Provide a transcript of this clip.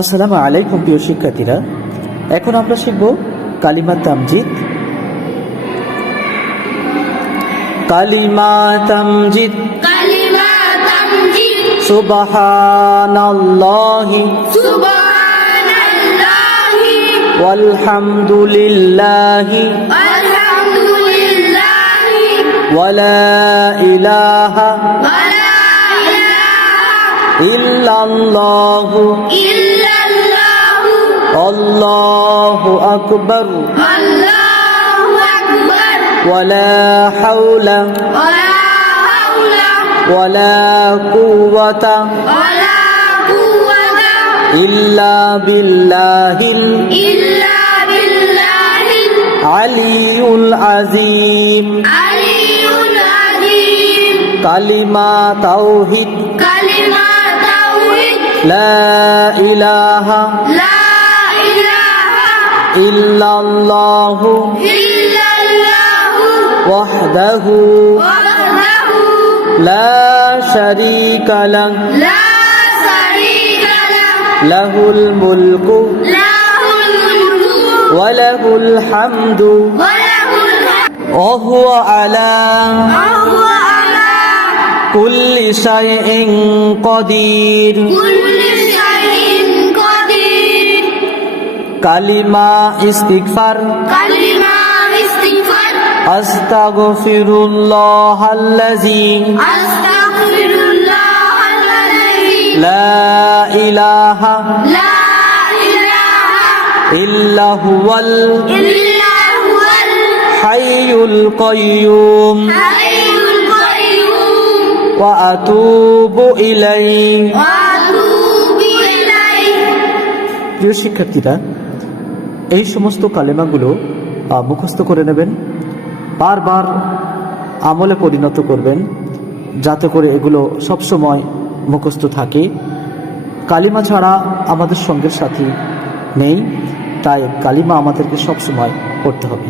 আসসালামু আলাইকুম প্রিয় শিক্ষার্থীরা, এখন আমরা শিখব কালিমা তামজিদ। কালিমা তামজিদ সুবহানাল্লাহি ওয়ালহামদুলিল্লাহি ওয়ালা ইলাহা ইল্লাল্লাহু আল্লাহু আকবার ওয়ালা হাওলা ওয়ালা কুওয়াতা ইল্লা বিল্লাহিল আলিয়ুল আযীম। কালিমা তাওহীদ লা ইলাহা ইল্লাল্লাহু ওয়াহদাহু লা শারীকা লাহু লাহুল মুলকু ওয়া লাহুল হামদু ওয়া হুয়া আলা কুল্লি শাইইন কাদির। কালিমা ইস্তিগফার আস্তাগফিরুল্লাহাল্লাযী লা ইলাহা ইল্লা হুয়াল হাইয়ুল কাইয়্যুম ওয়া আতুবু ইলাইহি। প্রিয় শিক্ষার্থীরা, এই সমস্ত কালেমাগুলো মুখস্থ করে নেবেন, বারবার আমলে পরিণত করবেন, যাতে করে এগুলো সবসময় মুখস্থ থাকে। কালিমা ছাড়া আমাদের সঙ্গের সাথী নেই, তাই কালিমা আমাদেরকে সবসময় পড়তে হবে।